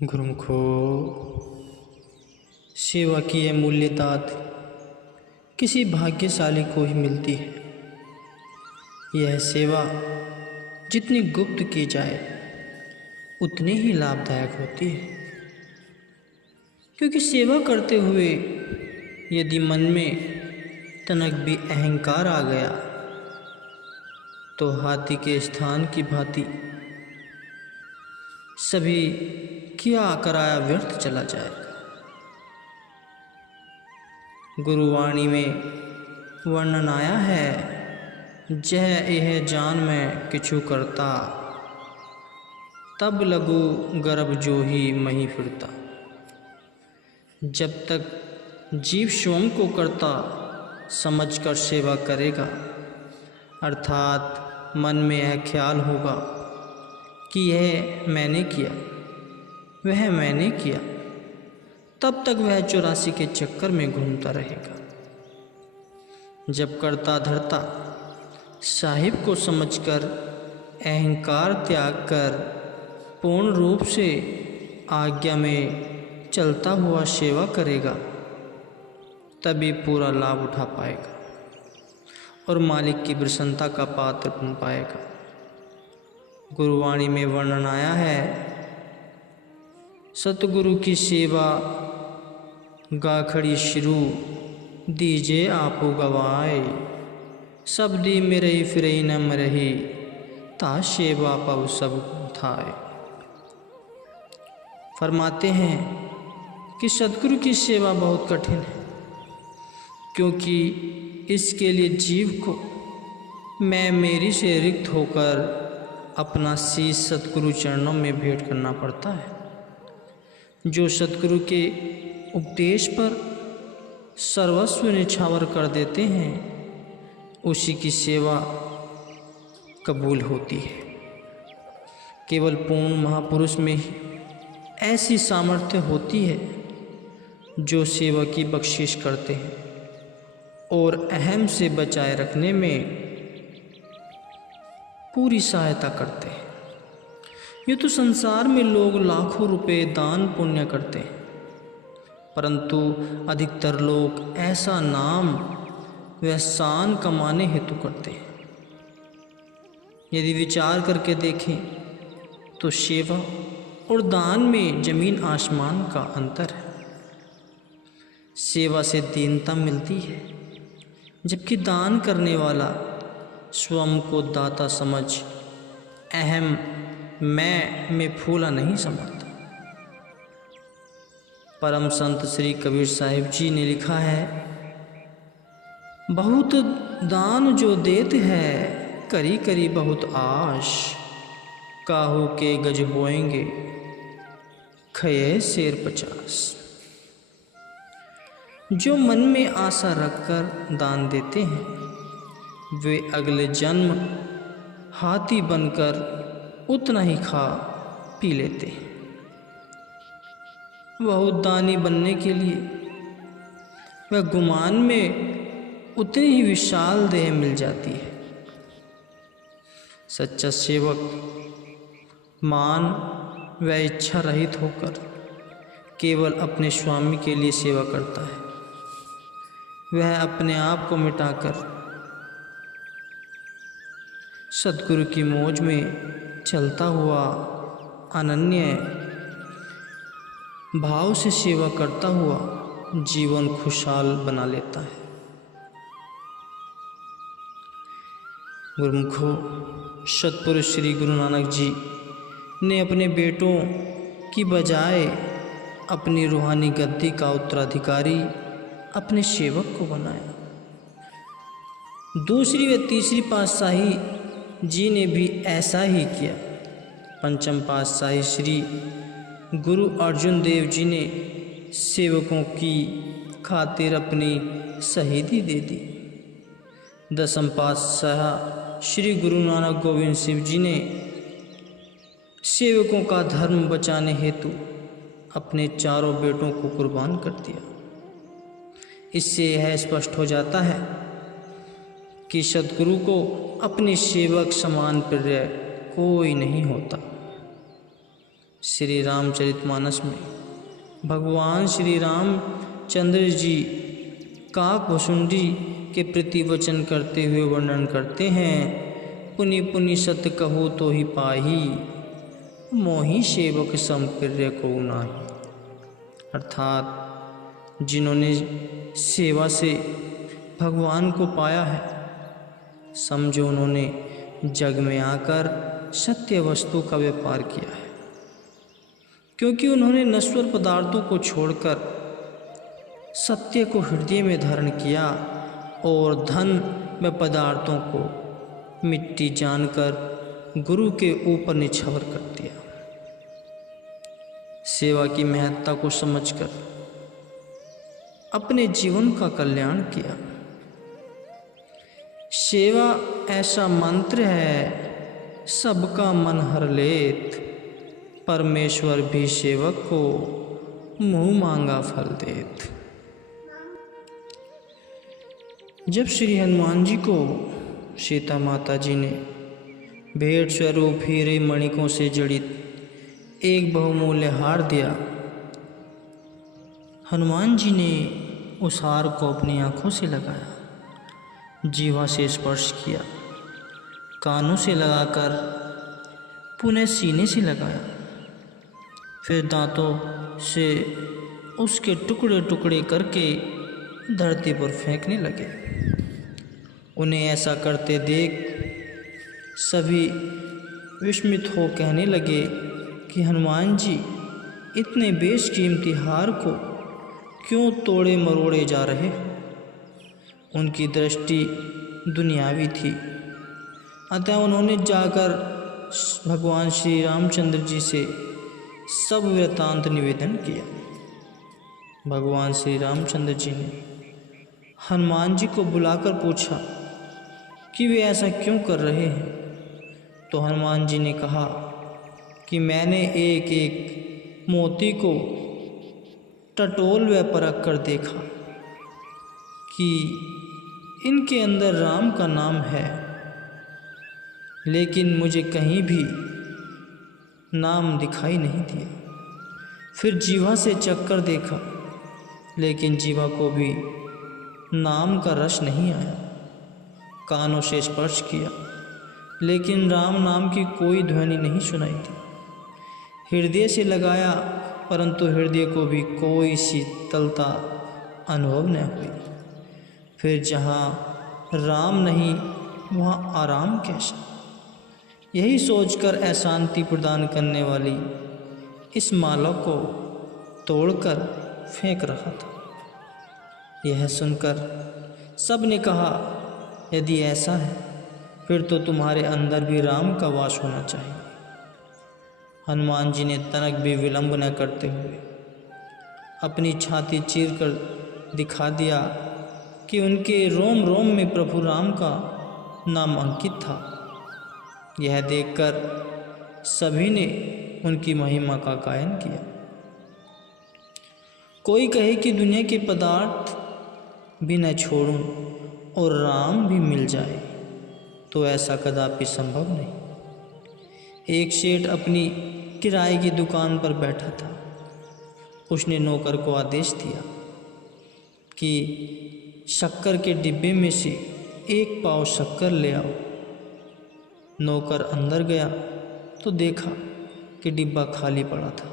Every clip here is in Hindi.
गुरुमुखो, सेवा की यह मूल्य दात किसी भाग्यशाली को ही मिलती है। यह सेवा जितनी गुप्त की जाए उतनी ही लाभदायक होती है, क्योंकि सेवा करते हुए यदि मन में तनक भी अहंकार आ गया तो हाथी के स्थान की भांति सभी किया कराया व्यर्थ चला जाएगा। गुरुवाणी में वर्णन आया है, जह यह जान में किछु करता, तब लगू गर्भ जो ही मही फिरता। जब तक जीव स्वयं को करता समझकर सेवा करेगा, अर्थात मन में यह ख्याल होगा कि यह मैंने किया, वह मैंने किया, तब तक वह 84 के चक्कर में घूमता रहेगा। जब करता धरता साहिब को समझकर अहंकार त्याग कर पूर्ण रूप से आज्ञा में चलता हुआ सेवा करेगा, तभी पूरा लाभ उठा पाएगा और मालिक की प्रसन्नता का पात्र बन पाएगा। गुरुवाणी में वर्णन आया है, सतगुरु की सेवा गाखड़ी शुरू, दीजे आपो गवाए, सब दी मेरे फिर न मरही, ता सेवा पव सब थाए। फरमाते हैं कि सतगुरु की सेवा बहुत कठिन है, क्योंकि इसके लिए जीव को मैं मेरी से रिक्त होकर अपना शीश सतगुरु चरणों में भेंट करना पड़ता है। जो सतगुरु के उपदेश पर सर्वस्व निछावर कर देते हैं, उसी की सेवा कबूल होती है। केवल पूर्ण महापुरुष में ही ऐसी सामर्थ्य होती है जो सेवा की बख्शिश करते हैं और अहम से बचाए रखने में पूरी सहायता करते हैं। ये तो संसार में लोग लाखों रुपए दान पुण्य करते हैं, परंतु अधिकतर लोग ऐसा नाम व शान कमाने हेतु करते हैं। यदि विचार करके देखें तो सेवा और दान में जमीन आसमान का अंतर है। सेवा से दीनता मिलती है, जबकि दान करने वाला स्वयं को दाता समझ अहम मैं में फूला नहीं समझता। परम संत श्री कबीर साहिब जी ने लिखा है, बहुत दान जो देते हैं, करी करी बहुत आश, काहू के गज होएंगे, खये शेर 50। जो मन में आशा रखकर दान देते हैं, वे अगले जन्म हाथी बनकर उतना ही खा पी लेते हैं। बहुत दानी बनने के लिए वह गुमान में उतनी ही विशाल देह मिल जाती है। सच्चा सेवक मान व इच्छा रहित होकर केवल अपने स्वामी के लिए सेवा करता है। वह अपने आप को मिटाकर सतगुरु की मौज में चलता हुआ अनन्य भाव से सेवा करता हुआ जीवन खुशहाल बना लेता है। गुरुमुखो, सतपुरुष श्री गुरु नानक जी ने अपने बेटों की बजाय अपनी रूहानी गद्दी का उत्तराधिकारी अपने सेवक को बनाया। दूसरी व तीसरी पातशाही जी ने भी ऐसा ही किया। पंचम पातशाही श्री गुरु अर्जुन देव जी ने सेवकों की खातिर अपनी शहीदी दे दी। दसम पातशाह श्री गुरु नानक गोविंद सिंह जी ने सेवकों का धर्म बचाने हेतु अपने चारों बेटों को कुर्बान कर दिया। इससे यह स्पष्ट हो जाता है कि सतगुरु को अपने सेवक समान प्रिय कोई नहीं होता। श्री रामचरितमानस में भगवान श्री रामचंद्र जी काकभुसुंडी के प्रति वचन करते हुए वर्णन करते हैं, पुनि पुनि सत्य कहूँ तो ही पाही, मोही सेवक संप्रिय को नाही। अर्थात जिन्होंने सेवा से भगवान को पाया है, समझो उन्होंने जग में आकर सत्य वस्तु का व्यापार किया है, क्योंकि उन्होंने नश्वर पदार्थों को छोड़कर सत्य को हृदय में धारण किया और धन व पदार्थों को मिट्टी जानकर गुरु के ऊपर निछावर कर दिया। सेवा की महत्ता को समझकर अपने जीवन का कल्याण किया। सेवा ऐसा मंत्र है सबका मन हर लेत, परमेश्वर भी सेवक को मुँह मांगा फल देत। जब श्री हनुमान जी को सीता माता जी ने भेंट स्वरूप हीरे मणिकों से जड़ित एक बहुमूल्य हार दिया, हनुमान जी ने उस हार को अपनी आँखों से लगाया, जीवा से स्पर्श किया, कानों से लगाकर पुनः सीने से लगाया, फिर दांतों से उसके टुकड़े टुकड़े करके धरती पर फेंकने लगे। उन्हें ऐसा करते देख सभी विस्मित हो कहने लगे कि हनुमान जी इतने बेशकीमती हार को क्यों तोड़े मरोड़े जा रहे। उनकी दृष्टि दुनियावी थी, अतः उन्होंने जाकर भगवान श्री रामचंद्र जी से सब वृत्तांत निवेदन किया। भगवान श्री रामचंद्र जी ने हनुमान जी को बुलाकर पूछा कि वे ऐसा क्यों कर रहे हैं। तो हनुमान जी ने कहा कि मैंने एक एक मोती को टटोल व परख कर देखा कि इनके अंदर राम का नाम है, लेकिन मुझे कहीं भी नाम दिखाई नहीं दिया। फिर जीवा से चक्कर देखा, लेकिन जीवा को भी नाम का रस नहीं आया। कानों से स्पर्श किया, लेकिन राम नाम की कोई ध्वनि नहीं सुनाई दी। हृदय से लगाया, परंतु हृदय को भी कोई शीतलता अनुभव न हुई। फिर जहाँ राम नहीं वहाँ आराम कैसा। यही सोचकर अशांति प्रदान करने वाली इस माला को तोड़कर फेंक रहा था। यह सुनकर सब ने कहा, यदि ऐसा है फिर तो तुम्हारे अंदर भी राम का वास होना चाहिए। हनुमान जी ने तनक भी विलंब न करते हुए अपनी छाती चीर कर दिखा दिया कि उनके रोम रोम में प्रभु राम का नाम अंकित था। यह देखकर सभी ने उनकी महिमा का गायन किया। कोई कहे कि दुनिया के पदार्थ भी न छोड़ूं और राम भी मिल जाए, तो ऐसा कदापि संभव नहीं। एक सेठ अपनी किराए की दुकान पर बैठा था। उसने नौकर को आदेश दिया कि शक्कर के डिब्बे में से 1 पाव शक्कर ले आओ। नौकर अंदर गया तो देखा कि डिब्बा खाली पड़ा था।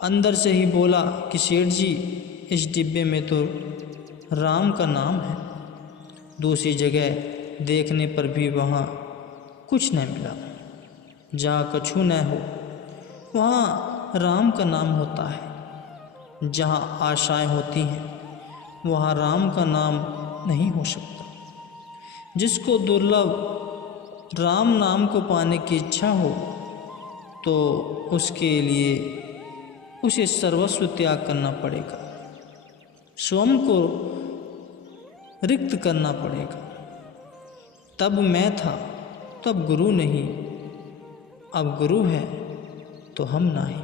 अंदर से ही बोला कि सेठ जी, इस डिब्बे में तो राम का नाम है। दूसरी जगह देखने पर भी वहाँ कुछ न मिला। जहाँ कछु न हो वहाँ राम का नाम होता है। जहाँ आशाएं होती हैं वहाँ राम का नाम नहीं हो सकता। जिसको दुर्लभ राम नाम को पाने की इच्छा हो तो उसके लिए उसे सर्वस्व त्याग करना पड़ेगा, स्वयं को रिक्त करना पड़ेगा। तब मैं था, तब गुरु नहीं, अब गुरु है तो हम नहीं।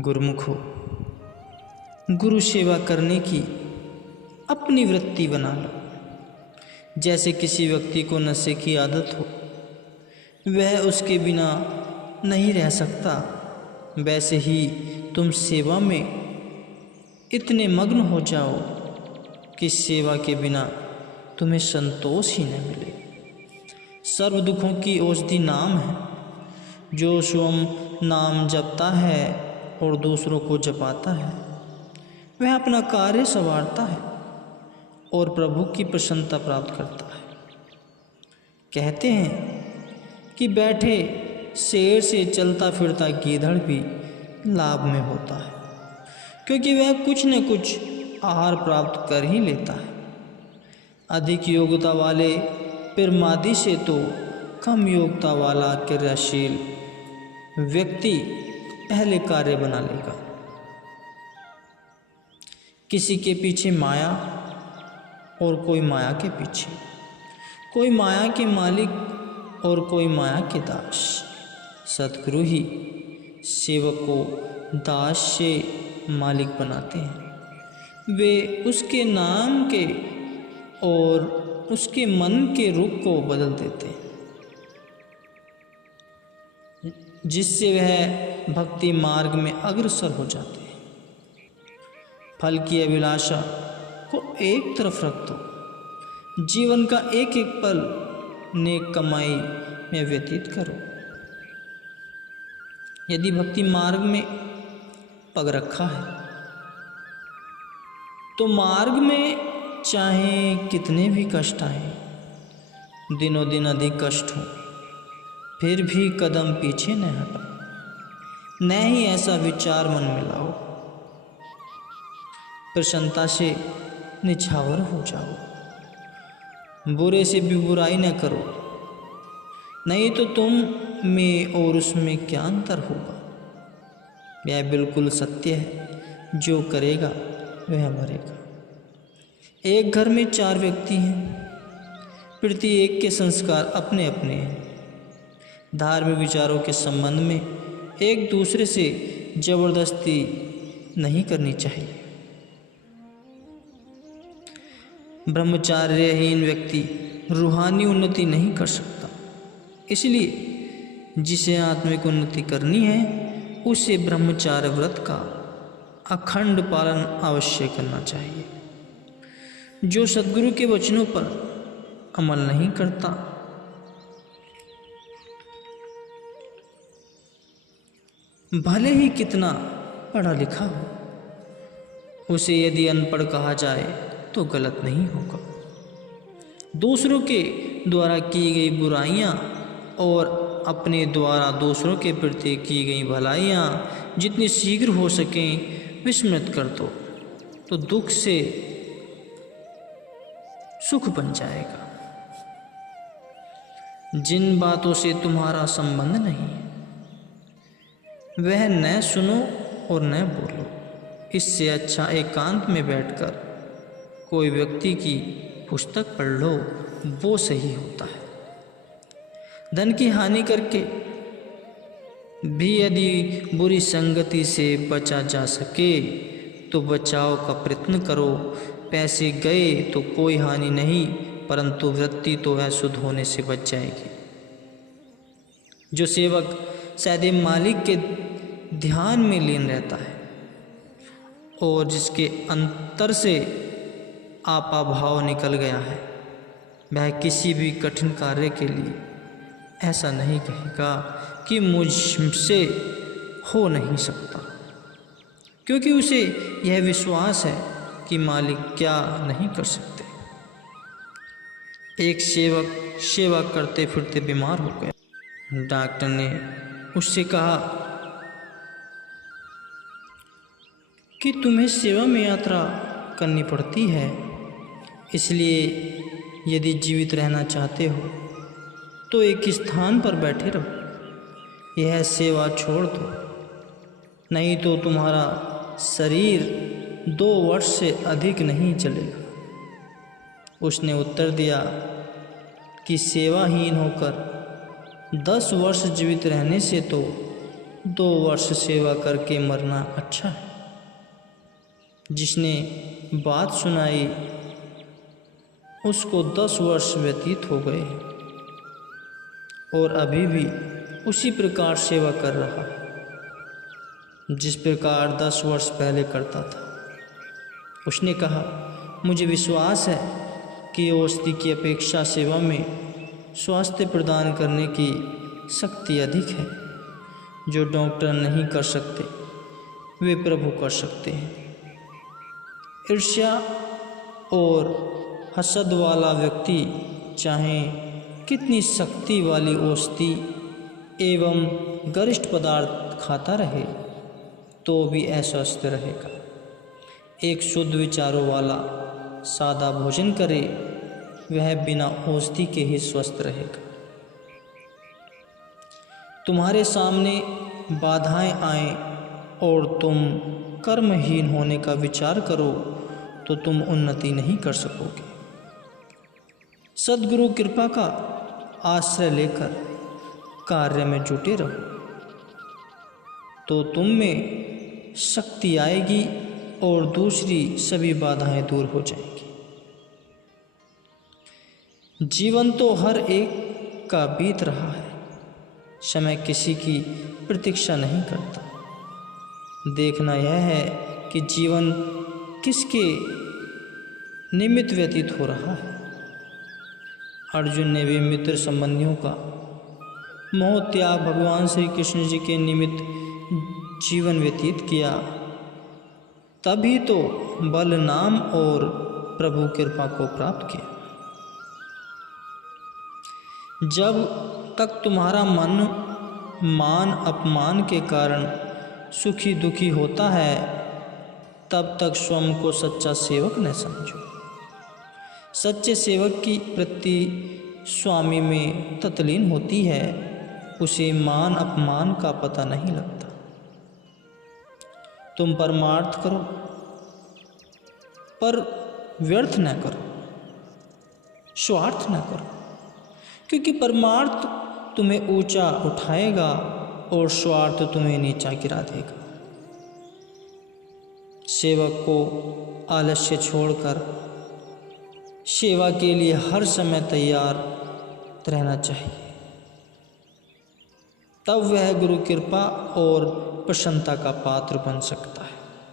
गुरुमुखो, गुरु सेवा करने की अपनी वृत्ति बना लो। जैसे किसी व्यक्ति को नशे की आदत हो, वह उसके बिना नहीं रह सकता, वैसे ही तुम सेवा में इतने मग्न हो जाओ कि सेवा के बिना तुम्हें संतोष ही न मिले। सर्व दुखों की औषधि नाम है। जो स्वयं नाम जपता है और दूसरों को जपाता है, वह अपना कार्य संवारता है और प्रभु की प्रसन्नता प्राप्त करता है। कहते हैं कि बैठे शेर से चलता फिरता गीदड़ भी लाभ में होता है, क्योंकि वह कुछ न कुछ आहार प्राप्त कर ही लेता है। अधिक योग्यता वाले प्रमादी से तो कम योग्यता वाला क्रियाशील व्यक्ति पहले कार्य बना लेगा। किसी के पीछे माया और कोई माया के पीछे, कोई माया के मालिक और कोई माया के दास। सद्गुरु ही सेवक को दास से मालिक बनाते हैं। वे उसके नाम के और उसके मन के रूप को बदल देते हैं, जिससे वह भक्ति मार्ग में अग्रसर हो जाते हैं। फल की अभिलाषा को एक तरफ रख दो, जीवन का एक एक पल नेक कमाई में व्यतीत करो। यदि भक्ति मार्ग में पग रखा है तो मार्ग में चाहे कितने भी कष्ट आए, दिनों दिन अधिक कष्ट हो, फिर भी कदम पीछे न हटाओ। न ही ऐसा विचार मन में लाओ, प्रसन्नता से निछावर हो जाओ। बुरे से भी बुराई न करो, नहीं तो तुम में और उसमें क्या अंतर होगा। यह बिल्कुल सत्य है, जो करेगा वह मरेगा। एक घर में 4 व्यक्ति हैं, प्रत्येक के संस्कार अपने अपने हैं। धार्मिक विचारों के संबंध में एक दूसरे से जबरदस्ती नहीं करनी चाहिए। ब्रह्मचार्यहीन व्यक्ति रूहानी उन्नति नहीं कर सकता, इसलिए जिसे आत्मिक उन्नति करनी है उसे ब्रह्मचार्य व्रत का अखंड पालन अवश्य करना चाहिए। जो सद्गुरु के वचनों पर अमल नहीं करता, भले ही कितना पढ़ा लिखा हो, उसे यदि अनपढ़ कहा जाए तो गलत नहीं होगा। दूसरों के द्वारा की गई बुराइयां और अपने द्वारा दूसरों के प्रति की गई भलाइयां जितनी शीघ्र हो सकें विस्मृत कर दो, तो दुख से सुख बन जाएगा। जिन बातों से तुम्हारा संबंध नहीं, वह न सुनो और न बोलो। इससे अच्छा एकांत में बैठकर कोई व्यक्ति की पुस्तक पढ़ लो, वो सही होता है। धन की हानि करके भी यदि बुरी संगति से बचा जा सके तो बचाव का प्रयत्न करो। पैसे गए तो कोई हानि नहीं, परंतु वृत्ति तो वह शुद्ध होने से बच जाएगी। जो सेवक सदैव मालिक के ध्यान में लीन रहता है और जिसके अंतर से आपा भाव निकल गया है, वह किसी भी कठिन कार्य के लिए ऐसा नहीं कहेगा कि मुझसे हो नहीं सकता, क्योंकि उसे यह विश्वास है कि मालिक क्या नहीं कर सकते। एक सेवक सेवा करते फिरते बीमार हो गया। डॉक्टर ने उससे कहा कि तुम्हें सेवा में यात्रा करनी पड़ती है, इसलिए यदि जीवित रहना चाहते हो तो एक स्थान पर बैठे रहो, यह सेवा छोड़ दो, नहीं तो तुम्हारा शरीर 2 वर्ष से अधिक नहीं चलेगा। उसने उत्तर दिया कि सेवाहीन होकर 10 वर्ष जीवित रहने से तो 2 वर्ष सेवा करके मरना अच्छा है। जिसने बात सुनाई उसको 10 वर्ष व्यतीत हो गए। और अभी भी उसी प्रकार सेवा कर रहा है जिस प्रकार 10 वर्ष पहले करता था। उसने कहा, मुझे विश्वास है कि औषधि की अपेक्षा सेवा में स्वास्थ्य प्रदान करने की शक्ति अधिक है। जो डॉक्टर नहीं कर सकते वे प्रभु कर सकते हैं। ईर्ष्या और हसद वाला व्यक्ति चाहे कितनी शक्ति वाली औषधि एवं गरिष्ठ पदार्थ खाता रहे तो भी अस्वस्थ रहेगा। एक शुद्ध विचारों वाला सादा भोजन करे, वह बिना औषधि के ही स्वस्थ रहेगा। तुम्हारे सामने बाधाएं आएं और तुम कर्महीन होने का विचार करो तो तुम उन्नति नहीं कर सकोगे। सद्गुरु कृपा का आश्रय लेकर कार्य में जुटे रहो तो तुम में शक्ति आएगी और दूसरी सभी बाधाएं दूर हो जाएंगी। जीवन तो हर एक का बीत रहा है, समय किसी की प्रतीक्षा नहीं करता। देखना यह है कि जीवन किसके निमित्त व्यतीत हो रहा है। अर्जुन ने भी मित्र संबंधियों का मोह त्याग भगवान श्री कृष्ण जी के निमित्त जीवन व्यतीत किया, तभी तो बल नाम और प्रभु कृपा को प्राप्त किया। जब तक तुम्हारा मन मान अपमान के कारण सुखी दुखी होता है तब तक स्वयं को सच्चा सेवक न समझो। सच्चे सेवक की वृत्ति स्वामी में तत्लीन होती है, उसे मान अपमान का पता नहीं लगता। तुम परमार्थ करो पर व्यर्थ न करो, स्वार्थ न करो, क्योंकि परमार्थ तुम्हें ऊंचा उठाएगा और स्वार्थ तुम्हें नीचा गिरा देगा। सेवक को आलस्य छोड़कर सेवा के लिए हर समय तैयार रहना चाहिए, तब वह गुरु कृपा और प्रसन्नता का पात्र बन सकता है।